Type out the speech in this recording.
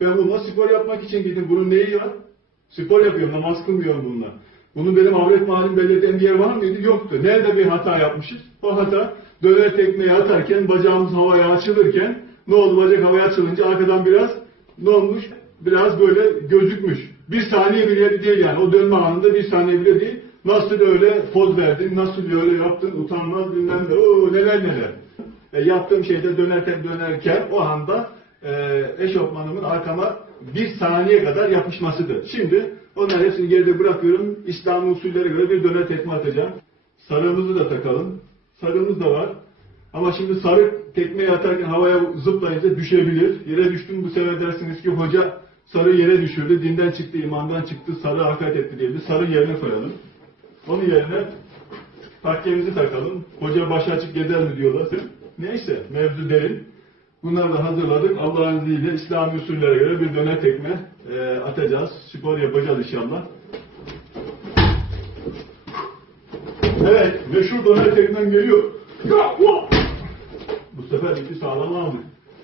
Ben bununla spor yapmak için gittim. Bunun neyi var? Spor yapıyorum, namaz kılmıyorum bununla. Bunun benim avret mahallim belirten bir yer var mıydı? Yoktu. Nerede bir hata yapmışız? O hata döner tekmeyi atarken, bacağımız havaya açılırken, ne oldu bacak havaya açılınca arkadan biraz ne olmuş? Biraz böyle gözükmüş. Bir saniye bile değil yani. O dönme anında bir saniye bile değil. Nasıl öyle poz verdin, nasıl öyle yaptın, utanmaz bilmem ne, oo, neler neler. E, yaptığım şeyde dönerken dönerken o anda e, eşofmanımın arkama bir saniye kadar yapışmasıdır. Şimdi onların hepsini geride bırakıyorum. İslam usullere göre bir döner tekme atacağım. Sarığımızı da takalım. Sarığımız da var. Ama şimdi sarık tekmeyi atarken havaya zıplayınca düşebilir. Yere düştüm bu sefer dersiniz ki hoca sarı yere düşürdü. Dinden çıktı, imandan çıktı, sarı hakaret etti diye. Sarı yerine koyalım. Onun yerine takkemizi takalım. Hoca başı açık gezer mi diyorlar. Neyse mevzu derin. Bunları da hazırladık. Allah'ın izniyle İslami usullere göre bir döner tekme e, atacağız. Spor yapacağız inşallah. Evet, meşhur döner tekmem geliyor. Bu sefer ipi sağlam aldı.